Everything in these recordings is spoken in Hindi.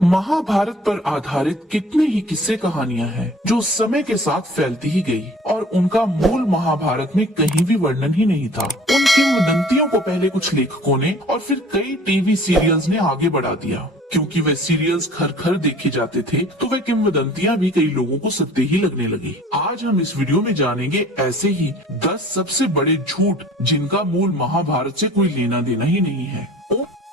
महाभारत पर आधारित कितने ही किस्से कहानियां हैं जो समय के साथ फैलती ही गई और उनका मूल महाभारत में कहीं भी वर्णन ही नहीं था। उन किंवदंतियों को पहले कुछ लेखकों ने और फिर कई टीवी सीरियल्स ने आगे बढ़ा दिया। क्योंकि वे सीरियल्स घर घर देखे जाते थे तो वे किंवदंतियां भी कई लोगों को सत्य ही लगने लगी। आज हम इस वीडियो में जानेंगे ऐसे ही 10 सबसे बड़े झूठ जिनका मूल महाभारत से कोई लेना देना ही नहीं है।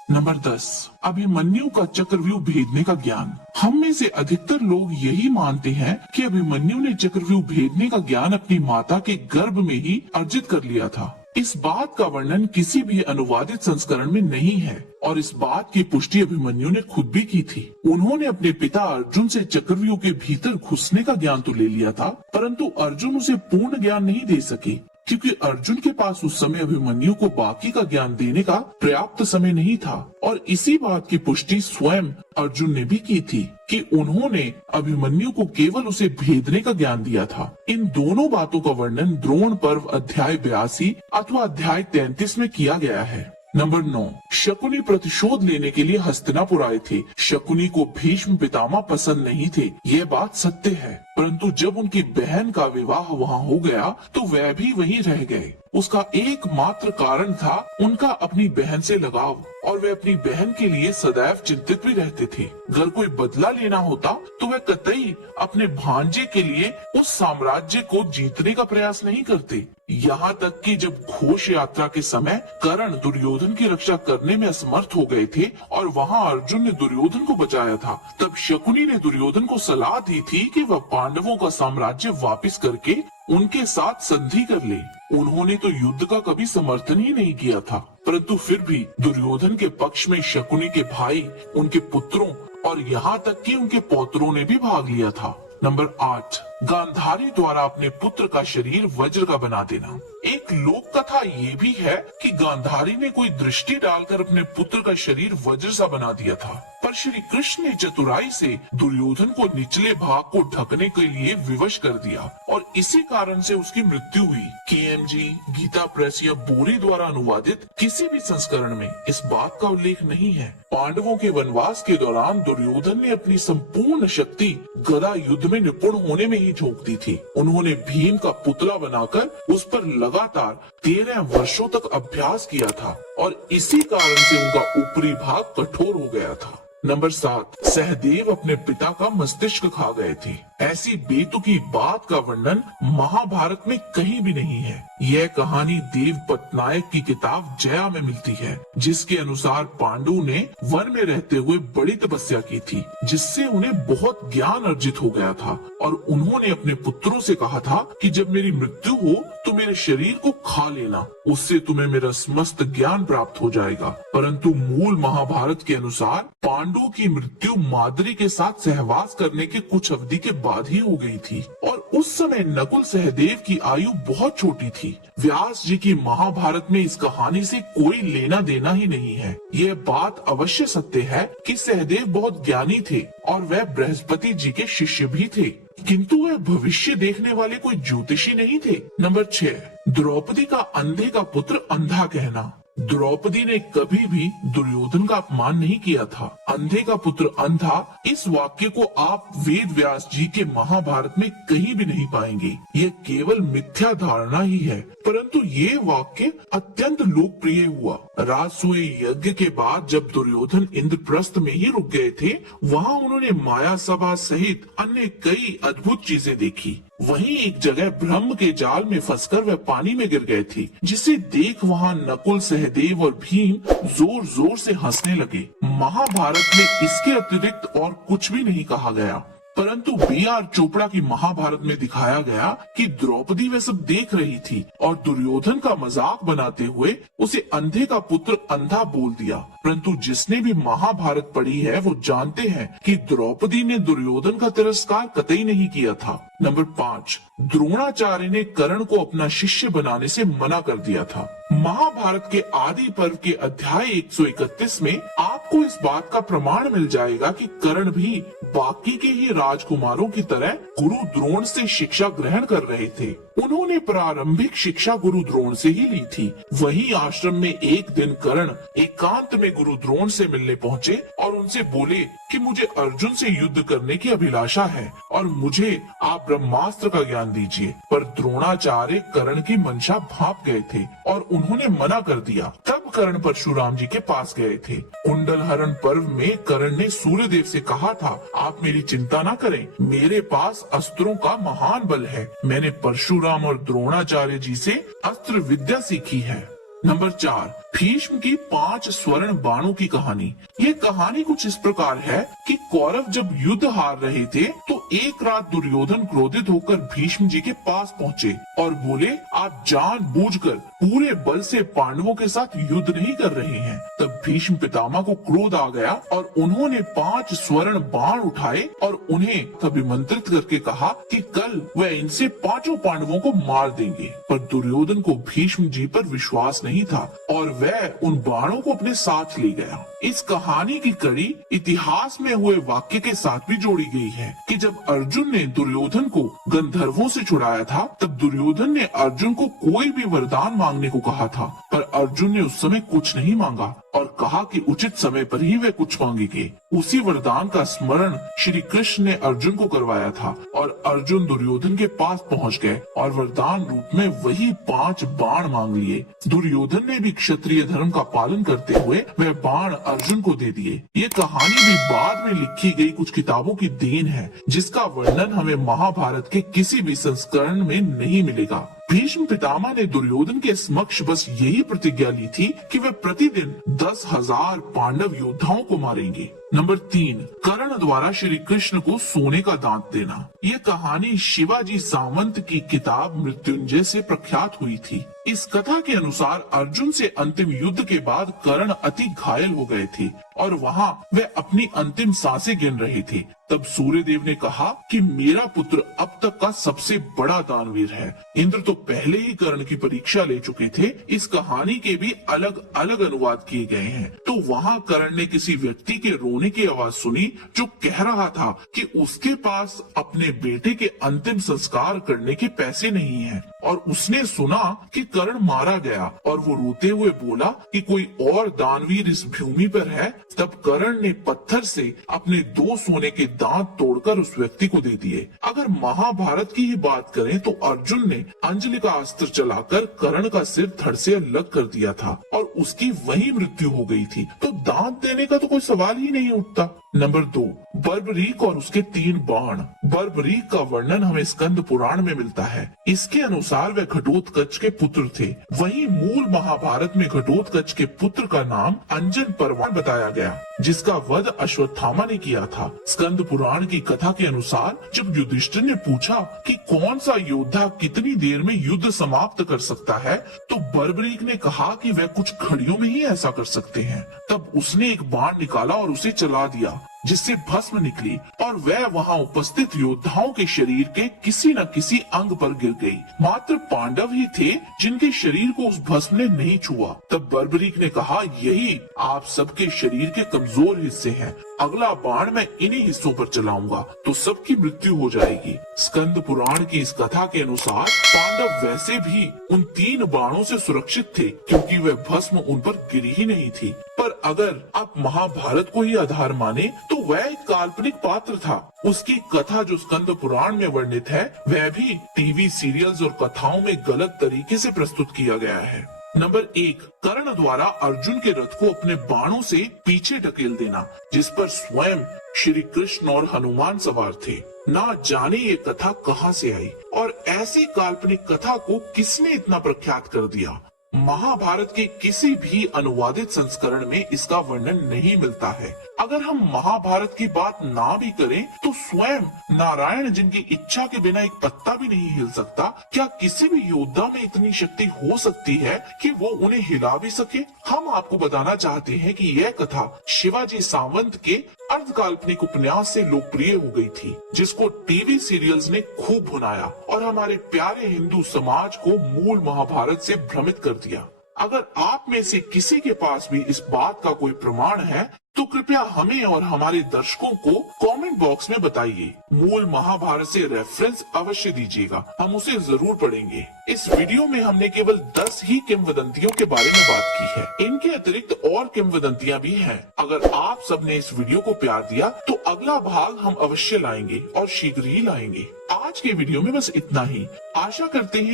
नंबर 10, अभिमन्यु का चक्रव्यूह भेदने का ज्ञान। हम में से अधिकतर लोग यही मानते हैं कि अभिमन्यु ने चक्रव्यूह भेदने का ज्ञान अपनी माता के गर्भ में ही अर्जित कर लिया था। इस बात का वर्णन किसी भी अनुवादित संस्करण में नहीं है और इस बात की पुष्टि अभिमन्यु ने खुद भी की थी। उन्होंने अपने पिता अर्जुन से चक्रव्यूह के भीतर घुसने का ज्ञान तो ले लिया था, परंतु अर्जुन उसे पूर्ण ज्ञान नहीं दे सके क्योंकि अर्जुन के पास उस समय अभिमन्यु को बाकी का ज्ञान देने का पर्याप्त समय नहीं था। और इसी बात की पुष्टि स्वयं अर्जुन ने भी की थी कि उन्होंने अभिमन्यु को केवल उसे भेदने का ज्ञान दिया था। इन दोनों बातों का वर्णन द्रोण पर्व अध्याय 82 अथवा अध्याय 33 में किया गया है। नंबर 9, शकुनी प्रतिशोध लेने के लिए हस्तिनापुर आए थे। शकुनी को भीष्म पितामह पसंद नहीं थे, यह बात सत्य है, परंतु जब उनकी बहन का विवाह वहां हो गया तो वह भी वहीं रह गए। उसका एकमात्र कारण था उनका अपनी बहन से लगाव और वे अपनी बहन के लिए सदैव चिंतित भी रहते थे। अगर कोई बदला लेना होता तो वे कतई अपने भांजे के लिए उस साम्राज्य को जीतने का प्रयास नहीं करते। यहाँ तक कि जब घोष यात्रा के समय कर्ण दुर्योधन की रक्षा करने में असमर्थ हो गए थे और वहाँ अर्जुन ने दुर्योधन को बचाया था, तब शकुनी ने दुर्योधन को सलाह दी थी कि वह पांडवों का साम्राज्य वापस करके उनके साथ संधि कर ले। उन्होंने तो युद्ध का कभी समर्थन ही नहीं किया था, परंतु फिर भी दुर्योधन के पक्ष में शकुनी के भाई, उनके पुत्रों और यहाँ तक कि उनके पौत्रों ने भी भाग लिया था। नंबर 8, गांधारी द्वारा अपने पुत्र का शरीर वज्र का बना देना। एक लोक कथा ये भी है कि गांधारी ने कोई दृष्टि डालकर अपने पुत्र का शरीर वज्र सा बना दिया था, पर श्री कृष्ण ने चतुराई से दुर्योधन को निचले भाग को ढकने के लिए विवश कर दिया और इसी कारण से उसकी मृत्यु हुई। KMG, गीता प्रेस या बोरी द्वारा अनुवादित किसी भी संस्करण में इस बात का उल्लेख नहीं है। पांडवों के वनवास के दौरान दुर्योधन ने अपनी संपूर्ण शक्ति गदा युद्ध में निपुण होने में ही झोंक दी थी। उन्होंने भीम का पुतला बनाकर उस पर लगातार 13 वर्षों तक अभ्यास किया था और इसी कारण से उनका ऊपरी भाग कठोर हो गया था। नंबर 7, सहदेव अपने पिता का मस्तिष्क खा गए थे। ऐसी बेतुकी बात का वर्णन महाभारत में कहीं भी नहीं है। यह कहानी देव पटनायक की किताब जया में मिलती है, जिसके अनुसार पांडु ने वन में रहते हुए बड़ी तपस्या की थी, जिससे उन्हें बहुत ज्ञान अर्जित हो गया था और उन्होंने अपने पुत्रों से कहा था कि जब मेरी मृत्यु हो तो मेरे शरीर को खा लेना, उससे तुम्हें मेरा समस्त ज्ञान प्राप्त हो जाएगा। परंतु मूल महाभारत के अनुसार पांडु की मृत्यु माद्री के साथ सहवास करने के कुछ अवधि के बाद ही हो गई थी और उस समय नकुल सहदेव की आयु बहुत छोटी थी। व्यास जी की महाभारत में इस कहानी से कोई लेना देना ही नहीं है। यह बात अवश्य सत्य है कि सहदेव बहुत ज्ञानी थे और वह बृहस्पति जी के शिष्य भी थे, किंतु वह भविष्य देखने वाले कोई ज्योतिषी नहीं थे। नंबर 6, द्रौपदी का अंधे का पुत्र अंधा कहना। द्रौपदी ने कभी भी दुर्योधन का अपमान नहीं किया था। अंधे का पुत्र अंधा, इस वाक्य को आप वेद व्यास जी के महाभारत में कहीं भी नहीं पाएंगे। यह केवल मिथ्या धारणा ही है, परंतु ये वाक्य अत्यंत लोकप्रिय हुआ। राजसूय यज्ञ के बाद जब दुर्योधन इंद्रप्रस्थ में ही रुक गए थे, वहाँ उन्होंने माया सभा सहित अन्य कई अद्भुत चीजें देखी। वहीं एक जगह ब्रह्म के जाल में फंसकर वह पानी में गिर गए थे, जिसे देख वहाँ नकुल, सहदेव और भीम जोर जोर से हंसने लगे। महाभारत में इसके अतिरिक्त और कुछ भी नहीं कहा गया, परंतु BR चोपड़ा की महाभारत में दिखाया गया कि द्रौपदी वह सब देख रही थी और दुर्योधन का मजाक बनाते हुए उसे अंधे का पुत्र अंधा बोल दिया। परंतु जिसने भी महाभारत पढ़ी है वो जानते हैं कि द्रौपदी ने दुर्योधन का तिरस्कार कतई नहीं किया था। नंबर 5, द्रोणाचार्य ने कर्ण को अपना शिष्य बनाने से मना कर दिया था। महाभारत के आदि पर्व के अध्याय 131 में आपको इस बात का प्रमाण मिल जाएगा कि कर्ण भी बाकी के ही राजकुमारों की तरह गुरु द्रोण से शिक्षा ग्रहण कर रहे थे। उन्होंने प्रारंभिक शिक्षा गुरु द्रोण से ही ली थी। वहीं आश्रम में एक दिन कर्ण एकांत में गुरु द्रोण से मिलने पहुँचे और उनसे बोले कि मुझे अर्जुन से युद्ध करने की अभिलाषा है और मुझे आप ब्रह्मास्त्र का ज्ञान दीजिए। पर द्रोणाचार्य कर्ण की मंशा भांप गए थे और उन्होंने मना कर दिया। तब कर्ण परशुराम जी के पास गए थे। कुंडल हरण पर्व में कर्ण ने सूर्यदेव से कहा था, आप मेरी चिंता न करें, मेरे पास अस्त्रों का महान बल है। मैंने परशुराम और द्रोणाचार्य जी से अस्त्र विद्या सीखी है। नंबर 4, भीष्म की 5 स्वर्ण बाणों की कहानी। ये कहानी कुछ इस प्रकार है कि कौरव जब युद्ध हार रहे थे तो एक रात दुर्योधन क्रोधित होकर भीष्म जी के पास पहुँचे और बोले, आप जानबूझकर पूरे बल से पांडवों के साथ युद्ध नहीं कर रहे हैं। तब भीष्म पितामह को क्रोध आ गया और उन्होंने 5 स्वर्ण बाण उठाए और उन्हें अभिमंत्रित करके कहा कि कल वह इनसे 5 पांडवों को मार देंगे। पर दुर्योधन को भीष्म जी पर विश्वास नहीं था और वह उन बाणों को अपने साथ ले गया। इस कहानी की कड़ी इतिहास में हुए वाक्य के साथ भी जोड़ी गई है कि जब अर्जुन ने दुर्योधन को गंधर्वों से छुड़ाया था तब दुर्योधन ने अर्जुन को कोई भी वरदान मांगने को कहा था, पर अर्जुन ने उस समय कुछ नहीं मांगा और कहा कि उचित समय पर ही वे कुछ मांगेंगे। उसी वरदान का स्मरण श्री कृष्ण ने अर्जुन को करवाया था और अर्जुन दुर्योधन के पास पहुंच गए और वरदान रूप में वही 5 बाण मांग लिए। दुर्योधन ने भी क्षत्रिय धर्म का पालन करते हुए वह बाण अर्जुन को दे दिए। ये कहानी भी बाद में लिखी गई कुछ किताबों की देन है, जिसका वर्णन हमें महाभारत के किसी भी संस्करण में नहीं मिलेगा। भीष्म पितामह ने दुर्योधन के समक्ष बस यही प्रतिज्ञा ली थी कि वे प्रतिदिन 10,000 पांडव योद्धाओं को मारेंगे। नंबर 3, कर्ण द्वारा श्री कृष्ण को सोने का दांत देना। ये कहानी शिवाजी सावंत की किताब मृत्युंजय से प्रख्यात हुई थी। इस कथा के अनुसार अर्जुन से अंतिम युद्ध के बाद कर्ण अति घायल हो गए थे और वहाँ वे अपनी अंतिम सांसें गिन रहे थे। तब सूर्यदेव ने कहा कि मेरा पुत्र अब तक का सबसे बड़ा दानवीर है। इंद्र तो पहले ही कर्ण की परीक्षा ले चुके थे। इस कहानी के भी अलग अलग अनुवाद किए गए हैं। तो वहाँ कर्ण ने किसी व्यक्ति के रोने की आवाज सुनी जो कह रहा था कि उसके पास अपने बेटे के अंतिम संस्कार करने के पैसे नहीं हैं और उसने सुना कि कर्ण मारा गया और वो रोते हुए बोला कि कोई और दानवीर इस भूमि पर है। तब कर्ण ने पत्थर से अपने 2 सोने के दांत तोड़कर उस व्यक्ति को दे दिए। अगर महाभारत की ही बात करें तो अर्जुन ने अंजलि का अस्त्र चलाकर कर्ण का सिर धड़ से अलग कर दिया था और उसकी वही मृत्यु हो गई थी। तो दांत देने का तो कोई सवाल ही नहीं उठता। नंबर 2, बर्बरीक और उसके 3 बाण। बर्बरीक का वर्णन हमें स्कंद पुराण में मिलता है। इसके अनुसार वह घटोत्कच के पुत्र थे। वहीं मूल महाभारत में घटोत्कच के पुत्र का नाम अंजन परवान बताया गया, जिसका वध अश्वत्थामा ने किया था। स्कंद पुराण की कथा के अनुसार जब युधिष्ठिर ने पूछा कि कौन सा योद्धा कितनी देर में युद्ध समाप्त कर सकता है, तो बर्बरीक ने कहा कि वह कुछ घड़ियों में ही ऐसा कर सकते हैं। तब उसने एक बाण निकाला और उसे चला दिया, जिससे भस्म निकली और वह वहां उपस्थित योद्धाओं के शरीर के किसी न किसी अंग पर गिर गई। मात्र पांडव ही थे जिनके शरीर को उस भस्म ने नहीं छुआ। तब बर्बरीक ने कहा, यही आप सबके शरीर के कमजोर हिस्से हैं। अगला बाण मैं इन्हीं हिस्सों पर चलाऊंगा तो सबकी मृत्यु हो जाएगी। स्कंद पुराण की इस कथा के अनुसार पांडव वैसे भी उन 3 बाणों से सुरक्षित थे क्योंकि वह भस्म उन पर गिरी ही नहीं थी। पर अगर आप महाभारत को ही आधार माने तो वह एक काल्पनिक पात्र था। उसकी कथा जो स्कंद पुराण में वर्णित है वह भी टीवी सीरियल्स और कथाओं में गलत तरीके से प्रस्तुत किया गया है। नंबर 1, कर्ण द्वारा अर्जुन के रथ को अपने बाणों से पीछे ढकेल देना, जिस पर स्वयं श्री कृष्ण और हनुमान सवार थे। ना जाने ये कथा कहां से आई और ऐसी काल्पनिक कथा को किसने इतना प्रख्यात कर दिया। महाभारत के किसी भी अनुवादित संस्करण में इसका वर्णन नहीं मिलता है। अगर हम महाभारत की बात ना भी करें तो स्वयं नारायण, जिनकी इच्छा के बिना एक पत्ता भी नहीं हिल सकता, क्या किसी भी योद्धा में इतनी शक्ति हो सकती है कि वो उन्हें हिला भी सके? हम आपको बताना चाहते हैं कि यह कथा शिवाजी सावंत के अर्ध काल्पनिक उपन्यास से लोकप्रिय हो गई थी, जिसको टीवी सीरियल्स ने खूब भुनाया और हमारे प्यारे हिंदू समाज को मूल महाभारत से भ्रमित कर दिया। अगर आप में से किसी के पास भी इस बात का कोई प्रमाण है तो कृपया हमें और हमारे दर्शकों को कमेंट बॉक्स में बताइए। मूल महाभारत से रेफरेंस अवश्य दीजिएगा, हम उसे जरूर पढ़ेंगे। इस वीडियो में हमने केवल 10 ही किंवदंतियों के बारे में बात की है। इनके अतिरिक्त और किंवदंतियां भी हैं। अगर आप सबने इस वीडियो को प्यार दिया तो अगला भाग हम अवश्य लाएंगे और शीघ्र ही लाएंगे। आज के वीडियो में बस इतना ही। आशा करते हैं